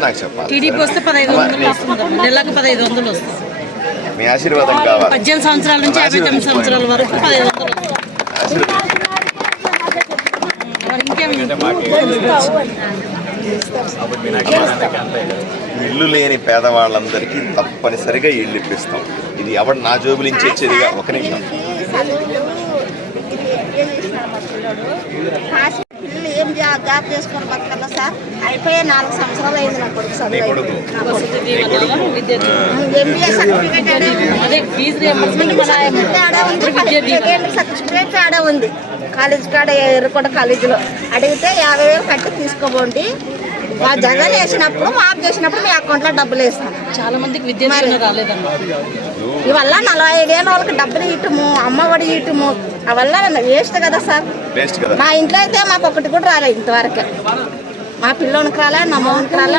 నాకు చెప్పాలి టీడీపీ వస్తే పదహైదు వందలు వస్తుంది నెలకు పదహైదు వందలు వస్తుంది మీ ఆశీర్వాదం కావాలి పద్దెనిమిది సంవత్సరాల నుంచి యాభై తొమ్మిది సంవత్సరాల వరకు పదహైదు వందలు ఇల్లు లేని పేదవాళ్ళందరికీ తప్పనిసరిగా ఇల్లు ఇప్పిస్తాం ఇది ఎవడు నా జోబుల నుంచి వచ్చేదిగా ఒక నిమిషం జా- జాబ్ చేసుకొని బతకల్లా సార్. అయిపోయే నాలుగు సంవత్సరాలు అయింది నా కొడుకు చదువు ఎంబీఏ సర్టిఫికేట్ సర్టిఫికేట్ ఆడే ఉంది. కాలేజ్ కాడ ఎర్రకొండ కాలేజీలో అడిగితే యాభై వేలు కట్టి తీసుకోబోండి. మా జగన్ వేసినప్పుడు మాఫ్ చేసినప్పుడు మీ అకౌంట్లో డబ్బులు వేస్తాం. చాలా మందికి విద్య ఇవల్ల నలభై ఐదేళ్ళ వాళ్ళకి డబ్బులు ఇటుము అమ్మఒడి ఇటుము. అవల్ల వేస్ట్ కదా సార్. వేస్ట్ కదా. మా ఇంట్లో అయితే మాకు ఒకటి కూడా రాలేదు. ఇంతవరకే మా పిల్లోనికి రాలే నా మౌనికి రాలే